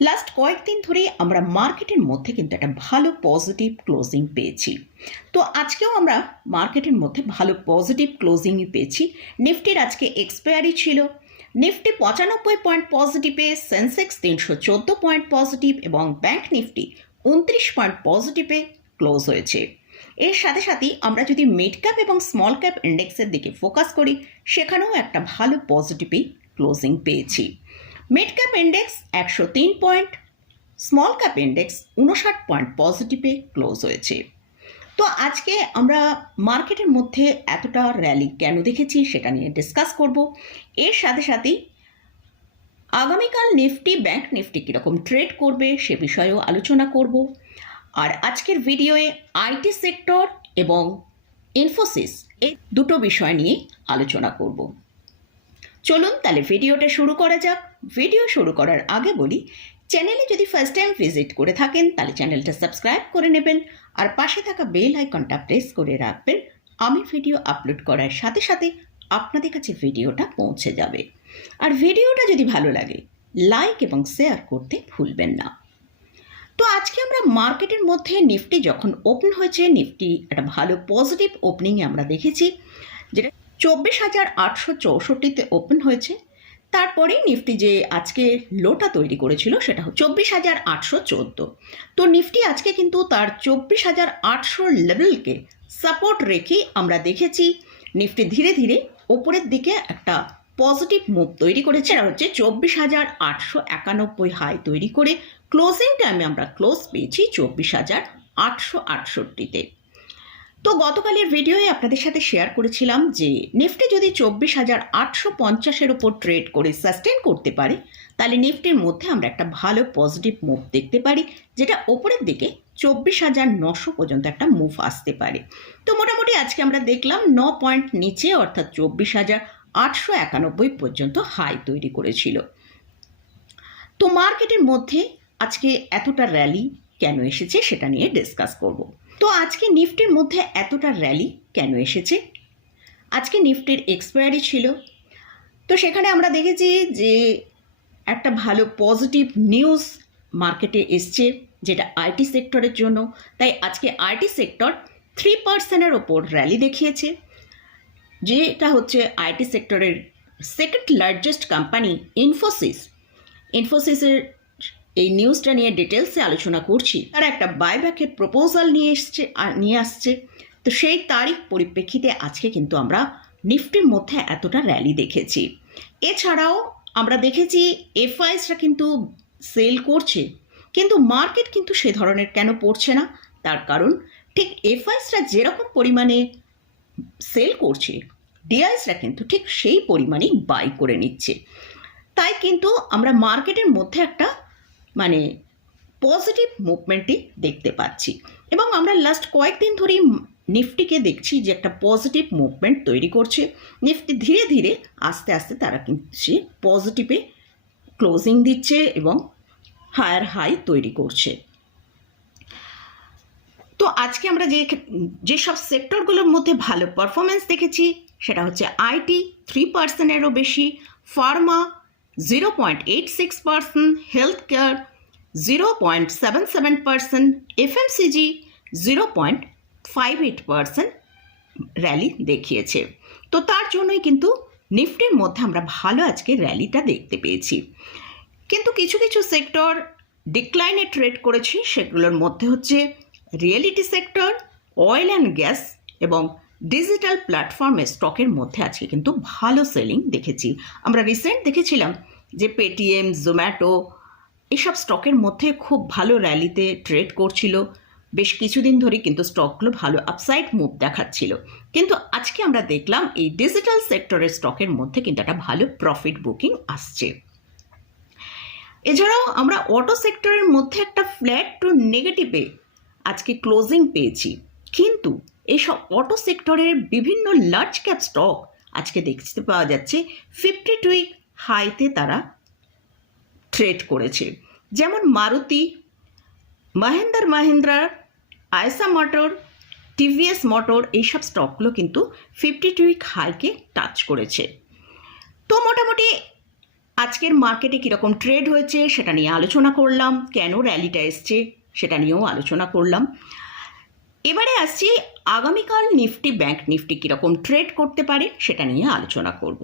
Last কয়েকদিন ধরে আমরা মার্কেটের মধ্যে কিন্তু একটা ভালো পজিটিভ ক্লোজিং পেয়েছি। তো আজকেও আমরা মার্কেটের মধ্যে ভালো পজিটিভ ক্লোজিংই পেয়েছি। নিফটির আজকে এক্সপায়ারি ছিল। নিফটি পঁচানব্বই পয়েন্ট পজিটিভে সেন্সেক্স তিনশো চোদ্দ পয়েন্ট পজিটিভ এবং ব্যাংক নিফটি উনত্রিশ পয়েন্ট পজিটিভে ক্লোজ হয়েছে। এর সাথে সাথেই আমরা যদি মিড ক্যাপ এবং স্মল ক্যাপ ইন্ডেক্সের দিকে ফোকাস করি, সেখানেও একটা ভালো পজিটিভই ক্লোজিং পেয়েছি। মিড ক্যাপ ইন্ডেক্স একশো তিন পয়েন্ট স্মল ক্যাপ ইন্ডেক্স উনষাট পয়েন্ট পজিটিভে ক্লোজ হয়েছে। তো আজকে আমরা মার্কেটের মধ্যে এতটা র্যালি কেন দেখেছি সেটা নিয়ে ডিসকাস করব। এর সাথে সাথেই আগামীকাল নিফটি ব্যাংক নিফটি কীরকম ট্রেড করবে সে বিষয়েও আলোচনা করব। আর আজকের ভিডিওয়ে আইটি সেক্টর এবং ইনফোসিস এই দুটো বিষয় নিয়ে আলোচনা করব। চলুন তাহলে ভিডিওটা শুরু করা যাক। ভিডিও শুরু করার আগে বলি চ্যানেলে যদি ফার্স্ট টাইম ভিজিট করে থাকেন, তাহলে চ্যানেলটা সাবস্ক্রাইব করে নেবেন আর পাশে থাকা বেল আইকনটা প্রেস করে রাখবেন। আমি ভিডিও আপলোড করার সাথে সাথে আপনাদের কাছে ভিডিওটা পৌঁছে যাবে। আর ভিডিওটা যদি ভালো লাগে লাইক এবং শেয়ার করতে ভুলবেন না। তো আজকে আমরা মার্কেটের মধ্যে নিফটি যখন ওপেন হয়েছে নিফটি একটা ভালো পজিটিভ ওপেনিংয়ে আমরা দেখেছি, যেটা চব্বিশ হাজার আটশো চৌষট্টিতে ওপেন হয়েছে। তারপরে নিফটি যে আজকে লোটা তৈরি করেছিল সেটা চব্বিশ হাজার আটশো চোদ্দ। তো নিফটি আজকে কিন্তু তার চব্বিশ হাজার আটশো লেভেলকে সাপোর্ট রেখে আমরা দেখেছি নিফটি ধীরে ধীরে ওপরের দিকে একটা পজিটিভ মুভ তৈরি করেছে, আর হচ্ছে চব্বিশ হাজার আটশো একানব্বই হাই তৈরি করে ক্লোজিং টাইমে আমরা ক্লোজ পেয়েছি চব্বিশ হাজার আটশো আটষট্টিতে। তো গতকালের ভিডিওয়ে আপনাদের সাথে শেয়ার করেছিলাম যে নিফটি যদি চব্বিশ হাজার আটশো পঞ্চাশের ওপর ট্রেড করে সাস্টেন করতে পারে, তাহলে নিফটির মধ্যে আমরা একটা ভালো পজিটিভ মুভ দেখতে পারি, যেটা ওপরের দিকে চব্বিশ হাজার নশো পর্যন্ত একটা মুভ আসতে পারে। তো মোটামুটি আজকে আমরা দেখলাম ন পয়েন্ট নিচে অর্থাৎ চব্বিশ হাজার আটশো একানব্বই পর্যন্ত হাই তৈরি করেছিল। তো মার্কেটের মধ্যে আজকে এতটা র্যালি কেন এসেছে সেটা নিয়ে ডিসকাস করব। তো আজকে নিফটির মধ্যে এতটা র্যালি কেন এসেছে? আজকে নিফটির এক্সপায়ারি ছিল। তো সেখানে আমরা দেখেছি যে একটা ভালো পজিটিভ নিউজ মার্কেটে এসছে, যেটা আইটি সেক্টরের জন্য। তাই আজকে আইটি সেক্টর থ্রি পার্সেন্টের ওপর র্যালি দেখিয়েছে, যেটা হচ্ছে আইটি সেক্টরের সেকেন্ড লার্জেস্ট কোম্পানি ইনফোসিস ইনফোসিসের এই নিউজটা নিয়ে ডিটেলসে আলোচনা করছি। তারা একটা বাইব্যাকের প্রপোজাল নিয়ে এসছে নিয়ে আসছে। তো সেই তারিখ পরিপ্রেক্ষিতে আজকে কিন্তু আমরা নিফটির মধ্যে এতটা র্যালি দেখেছি। এছাড়াও আমরা দেখেছি এফআইএসরা কিন্তু সেল করছে। কিন্তু মার্কেট কিন্তু সে ধরনের কেন পড়ছে না? তার কারণ ঠিক এফআইএসরা যেরকম পরিমাণে সেল করছে ডিআইসরা কিন্তু ঠিক সেই পরিমাণেই বাই করে নিচ্ছে। তাই কিন্তু আমরা মার্কেটের মধ্যে একটা মানে পজিটিভ মুভমেন্টই দেখতে পাচ্ছি। এবং আমরা লাস্ট কয়েকদিন ধরেই নিফটিকে দেখছি যে একটা পজিটিভ মুভমেন্ট তৈরি করছে। নিফটি ধীরে ধীরে আস্তে আস্তে তারা কিন্তু সে পজিটিভে ক্লোজিং দিচ্ছে এবং হায়ার হাই তৈরি করছে। তো আজকে আমরা যে যেসব সেক্টরগুলোর মধ্যে ভালো পারফরমেন্স দেখেছি, সেটা হচ্ছে আইটি থ্রি পার্সেন্টেরও বেশি pharma zero point eight six percent health care zero point seven seven percent FMCG zero point five eight percent rally দেখিয়েছে। তো তার জন্যই কিন্তু নিফটির মধ্যে আমরা ভালো আজকে র্যালিটা দেখতে পেয়েছি। কিন্তু কিছু কিছু সেক্টর ডিক্লাইনে ট্রেড করেছে, সেগুলোর মধ্যে হচ্ছে reality sector oil and gas এবং ডিজিটাল প্ল্যাটফর্মে স্টকের মধ্যে আজকে কিন্তু ভালো সেলিং দেখেছি। আমরা রিসেন্ট দেখেছিলাম যে পেটিএম জোম্যাটো এসব স্টকের মধ্যে খুব ভালো র্যালিতে ট্রেড করছিল। বেশ কিছুদিন ধরে কিন্তু স্টকগুলো ভালো আপসাইড মুভ দেখাচ্ছিল। কিন্তু আজকে আমরা দেখলাম এই ডিজিটাল সেক্টরের স্টকের মধ্যে কিন্তু একটা ভালো প্রফিট বুকিং আসছে। এছাড়াও আমরা অটো সেক্টরের মধ্যে একটা ফ্ল্যাট টু নেগেটিভে আজকে ক্লোজিং পেয়েছি। কিন্তু এইসব অটো সেক্টরের বিভিন্ন লার্জ ক্যাপ স্টক আজকে দেখতে পাওয়া যাচ্ছে ফিফটি টু হাইতে তারা ট্রেড করেছে। যেমন মারুতি মাহেন্দ্র মাহেন্দ্রার আয়সা মোটর, টিভিএস মোটর, এইসব স্টকগুলো কিন্তু ফিফটি টু উইক হাইকে টাচ করেছে। তো মোটামুটি আজকের মার্কেটে কীরকম ট্রেড হয়েছে সেটা নিয়ে আলোচনা করলাম, কেন র্যালিটা এসছে সেটা নিয়েও আলোচনা করলাম। এবারে আসছি আগামীকাল নিফটি ব্যাংক নিফটি কীরকম ট্রেড করতে পারে সেটা নিয়ে আলোচনা করব।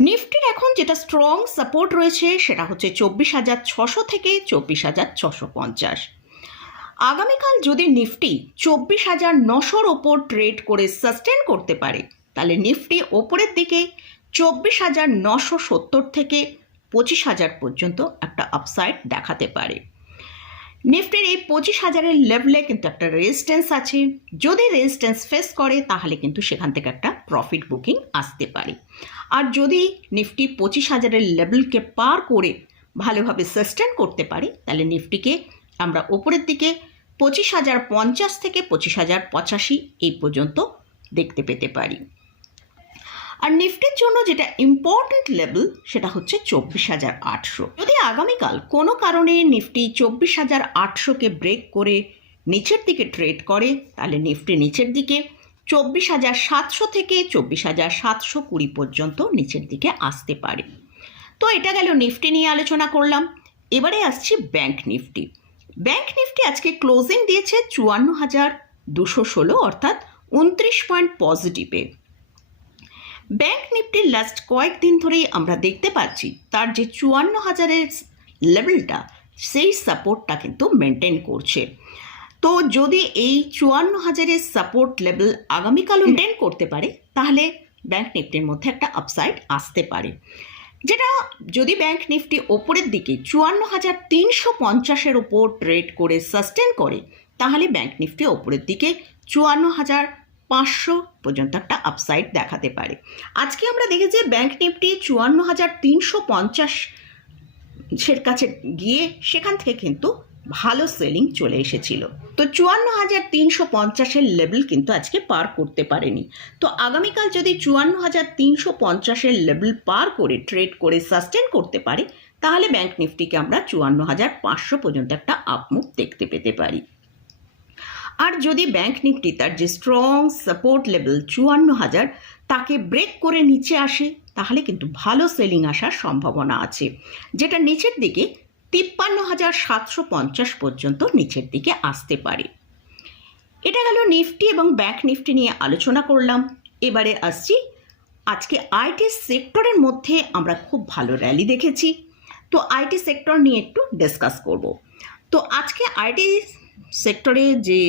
নিফটির এখন যেটা স্ট্রং সাপোর্ট রয়েছে সেটা হচ্ছে চব্বিশ হাজার ছশো থেকে চব্বিশ হাজার ছশো পঞ্চাশ। আগামীকাল যদি নিফটি চব্বিশ হাজার নশোর ওপর ট্রেড করে সাস্টেন করতে পারে, তাহলে নিফটি ওপরের দিকে চব্বিশ হাজার নশো সত্তর থেকে পঁচিশ হাজার পর্যন্ত একটা আপসাইড দেখাতে পারে। নিফটির এই পঁচিশ হাজারের লেভেলে কিন্তু একটা রেজিস্ট্যান্স আছে। যদি রেজিস্ট্যান্স ফেস করে, তাহলে কিন্তু সেখান থেকে একটা প্রফিট বুকিং আসতে পারে। আর যদি নিফটি পঁচিশ হাজারের লেভেলকে পার করে ভালোভাবে সাস্টেন করতে পারে, তাহলে নিফটিকে আমরা ওপরের দিকে পঁচিশ হাজার পঞ্চাশ থেকে পঁচিশ হাজার পঁচাশি এই পর্যন্ত দেখতে পেতে পারি। আর নিফটির জন্য যেটা ইম্পর্ট্যান্ট লেভেল সেটা হচ্ছে চব্বিশ হাজার আটশো। যদি আগামীকাল কোনো কারণে নিফটি চব্বিশ হাজার আটশোকে ব্রেক করে নিচের দিকে ট্রেড করে, তাহলে নিফটি নিচের দিকে, চব্বিশ হাজার সাতশো থেকে চব্বিশ হাজার সাতশো কুড়ি পর্যন্ত নিচের দিকে আসতে পারে। তো এটা গেল নিফটি নিয়ে আলোচনা করলাম। এবারে আসছি ব্যাংক নিফটি। ব্যাংক নিফটি আজকে ক্লোজিং দিয়েছে চুয়ান্ন হাজার দুশো ষোলো, অর্থাৎ উনত্রিশ পয়েন্ট পজিটিভে ব্যাংক নিফটির লাস্ট কয়েকদিন ধরেই আমরা দেখতে পাচ্ছি তার যে চুয়ান্ন হাজারের লেভেলটা সেই সাপোর্টটা কিন্তু মেনটেন করছে। তো যদি এই চুয়ান্ন হাজারের সাপোর্ট লেভেল আগামীকাল মেনটেন করতে পারে তাহলে ব্যাংক নিফটির মধ্যে একটা আপসাইড আসতে পারে। যেটা যদি ব্যাংক নিফটি ওপরের দিকে চুয়ান্ন হাজার তিনশো পঞ্চাশের ওপর ট্রেড করে সাস্টেন করে তাহলে ব্যাংক নিফটি ওপরের দিকে চুয়ান্ন হাজার পাঁচশো পর্যন্ত একটা আপসাইড দেখাতে পারে। আজকে আমরা দেখেছি ব্যাংক নিফটি চুয়ান্ন হাজার তিনশো পঞ্চাশ সের কাছে গিয়ে সেখান থেকে কিন্তু ভালো সেলিং চলে এসেছিল। তো চুয়ান্ন হাজার তিনশো পঞ্চাশের লেভেল কিন্তু আজকে পার করতে পারেনি। তো আগামীকাল যদি চুয়ান্ন হাজার তিনশো পঞ্চাশের লেভেল পার করে ট্রেড করে সাস্টেন করতে পারে, তাহলে ব্যাংক নিফটিকে আমরা চুয়ান্ন হাজার পাঁচশো পর্যন্ত একটা আপমুখ দেখতে পেতে পারি। আর যদি ব্যাংক নিফটি তার যে স্ট্রং সাপোর্ট লেভেল চুয়ান্ন হাজার, তাকে ব্রেক করে নিচে আসে, তাহলে কিন্তু ভালো সেলিং আসার সম্ভাবনা আছে। যেটা নিচের দিকে তিপ্পান্ন হাজার সাতশো পঞ্চাশ পর্যন্ত নিচের দিকে আসতে পারে। এটা গেল নিফটি এবং ব্যাংক নিফটি নিয়ে আলোচনা করলাম। এবারে আসছি, আজকে আইটি সেক্টরের মধ্যে আমরা খুব ভালো র্যালি দেখেছি। তো আইটি সেক্টর নিয়ে একটু ডিসকাস করব। তো আজকে আইটি সেক্টরে যে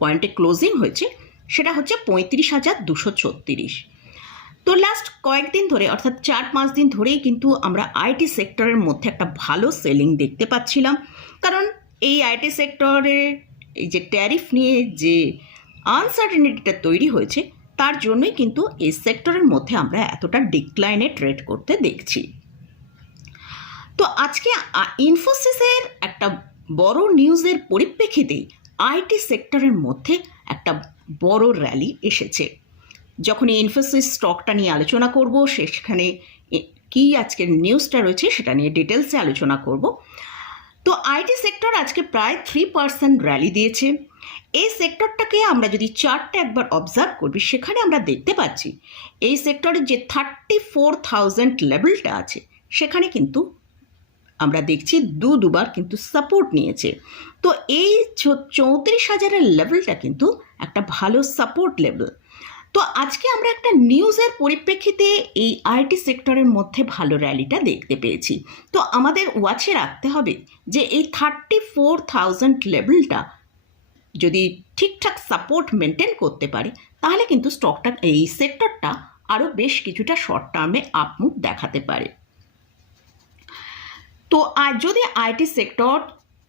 পয়েন্টে ক্লোজিং হয়েছে, সেটা হচ্ছে পঁয়ত্রিশ হাজার দুশো ছত্রিশ। তো লাস্ট কয়েকদিন ধরে, অর্থাৎ চার পাঁচ দিন ধরেই কিন্তু আমরা আইটি সেক্টরের মধ্যে একটা ভালো সেলিং দেখতে পাচ্ছিলাম। কারণ এই আইটি সেক্টরে এই যে ট্যারিফ নিয়ে যে আনসার্টেনিটিটা তৈরি হয়েছে, তার জন্যই কিন্তু এই সেক্টরের মধ্যে আমরা এতটা ডিক্লাইনে ট্রেড করতে দেখছি। তো আজকে ইনফোসিসের একটা বড় নিউজের পরিপ্রেক্ষিতেই আইটি সেক্টরের মধ্যে একটা বড় র্যালি এসেছে। যখন এই ইনফোসিস স্টকটা নিয়ে আলোচনা করব, সেখানে কি আজকের নিউজটা রয়েছে সেটা নিয়ে ডিটেলসে আলোচনা করব। তো আইটি সেক্টর আজকে প্রায় থ্রি পার্সেন্ট র্যালি দিয়েছে। এই সেক্টরটাকে আমরা যদি চার্টটা একবার অবজার্ভ করবি, সেখানে আমরা দেখতে পাচ্ছি, এই সেক্টরের যে থার্টি ফোর থাউজেন্ড লেভেলটা আছে, সেখানে কিন্তু আমরা দেখছি দু দুবার কিন্তু সাপোর্ট নিয়েছে। তো এই চৌত্রিশ হাজারের লেভেলটা কিন্তু একটা ভালো সাপোর্ট লেভেল তো আজকে আমরা একটা নিউজের পরিপ্রেক্ষিতে এই আইটি সেক্টরের মধ্যে ভালো র্যালিটা দেখতে পেয়েছি। তো আমাদের ওয়াচে রাখতে হবে যে এই থার্টি ফোর থাউজেন্ড লেভেলটা যদি ঠিকঠাক সাপোর্ট মেনটেন করতে পারে, তাহলে কিন্তু স্টকটা এই সেক্টরটা আরও বেশ কিছুটা শর্ট টার্মে আপমুখ দেখাতে পারে। তো আর যদি আইটি সেক্টর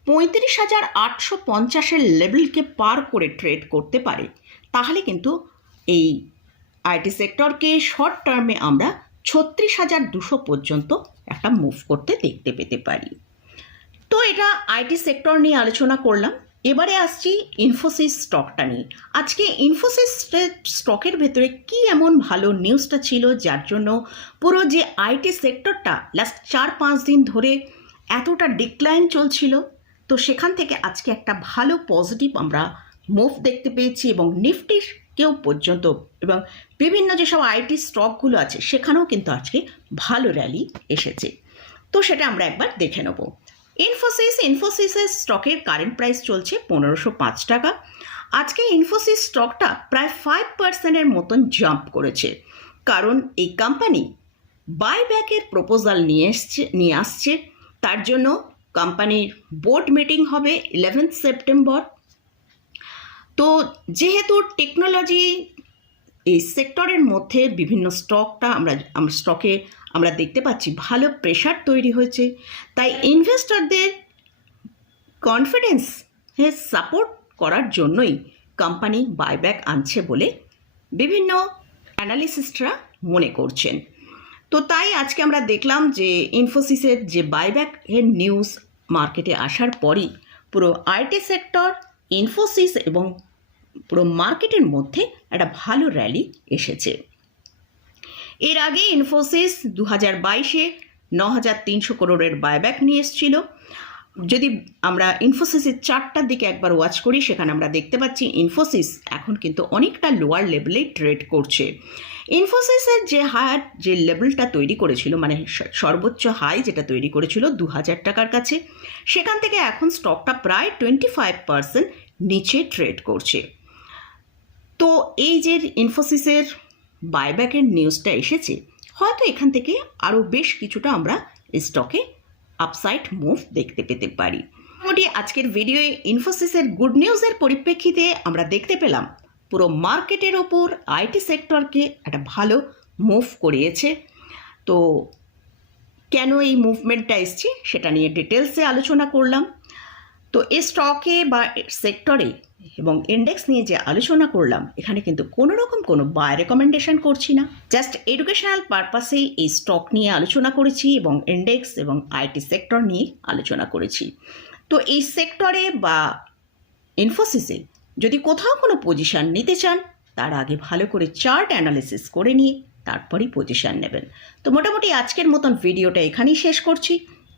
পঁয়ত্রিশ হাজার আটশো পঞ্চাশের লেভেলকে পার করে ট্রেড করতে পারে, তাহলে কিন্তু এই আইটি সেক্টরকে শর্ট টার্মে আমরা ছত্রিশ হাজার দুশো পর্যন্ত একটা মুভ করতে দেখতে পেতে পারি। তো এটা আইটি সেক্টর নিয়ে আলোচনা করলাম। এবারে আসছি ইনফোসিস স্টকটা নিয়ে। আজকে ইনফোসিস স্টকের ভেতরে কি এমন ভালো নিউজটা ছিল যার জন্য পুরো যে আইটি সেক্টরটা লাস্ট চার পাঁচ দিন ধরে এতটা ডিক্লাইন চলছিল? তো সেখান থেকে আজকে একটা ভালো পজিটিভ আমরা মুভ দেখতে পেয়েছি এবং নিফটির কেউ পর্যন্ত এবং বিভিন্ন যেসব আইটি স্টকগুলো আছে সেখানেও কিন্তু আজকে ভালো র্যালি এসেছে। তো সেটা আমরা একবার দেখে নেব। ইনফোসিস ইনফোসিসের স্টকের কারেন্ট প্রাইস চলছে পনেরোশো পাঁচ টাকা। আজকে ইনফোসিস স্টকটা প্রায় ফাইভ পার্সেন্টের মতন জাম্প করেছে। কারণ এই কোম্পানি বাইব্যাকের প্রপোজাল নিয়ে এসছে, নিয়ে আসছে। তার জন্য কোম্পানির বোর্ড মিটিং হবে ইলেভেন্থ সেপ্টেম্বর তো যেহেতু টেকনোলজি এই সেক্টরের মধ্যে বিভিন্ন স্টকটা আমরা স্টকে আমরা দেখতে পাচ্ছি ভালো প্রেশার তৈরি হয়েছে। তাই ইনভেস্টরদের কনফিডেন্স সাপোর্ট করার জন্যই কোম্পানি বাইব্যাক আনছে বলে বিভিন্ন অ্যানালিসিস্টরা মনে করছেন। তো তাই আজকে আমরা দেখলাম যে ইনফোসিসের যে বাইব্যাকের নিউজ মার্কেটে আসার পরই পুরো আইটি সেক্টর ইনফোসিস এবং মার্কেটের মধ্যে একটা ভালো র্যালি এসেছে। এর আগে ইনফোসিস দু হাজার বাইশে ন হাজার তিনশো করোড়ের বায়ব্যাক নিয়ে এসেছিল। যদি আমরা ইনফোসিসের চারটার দিকে একবার ওয়াচ করি, সেখানে আমরা দেখতে পাচ্ছি ইনফোসিস এখন কিন্তু অনেকটা লোয়ার লেভেলে ট্রেড করছে। ইনফোসিসের যে হায়ার যে লেভেলটা তৈরি করেছিল মানে সর্বোচ্চ হাই যেটা তৈরি করেছিল দু হাজার টাকার কাছে, সেখান থেকে এখন স্টকটা প্রায় টোয়েন্টি ফাইভ পার্সেন্ট নিচে ট্রেড করছে। তো এই যে ইনফোসিসের বাইব্যাকের নিউজটা এসেছে, হয়তো এখান থেকে আরও বেশ কিছুটা আমরা স্টকে আপসাইড মুভ দেখতে পেতে পারি। মোটামুটি আজকের ভিডিওয়ে ইনফোসিসের গুড নিউজের পরিপ্রেক্ষিতে আমরা দেখতে পেলাম, পুরো মার্কেটের ওপর আইটি সেক্টরকে একটা ভালো মুভ করিয়েছে। তো কেন এই মুভমেন্টটা এসছে সেটা নিয়ে ডিটেলসে আলোচনা করলাম। তো এই স্টকে বা সেক্টরে এবং ইন্ডেক্স নিয়ে যে আলোচনা করলাম, এখানে কিন্তু কোনো রকম কোনো বাই রেকমেন্ডেশন করছি না। জাস্ট এডুকেশনাল পারপাসেই এই স্টক নিয়ে আলোচনা করেছি এবং ইন্ডেক্স এবং আইটি সেক্টর নিয়ে আলোচনা করেছি। তো এই সেক্টরে বা ইনফোসিসে যদি কোথাও কোনো পজিশন নিতে চান, তার আগে ভালো করে চার্ট অ্যানালিসিস করে নিয়ে তারপরই পজিশান নেবেন। তো মোটামুটি আজকের মতন ভিডিওটা এখানেই শেষ করছি।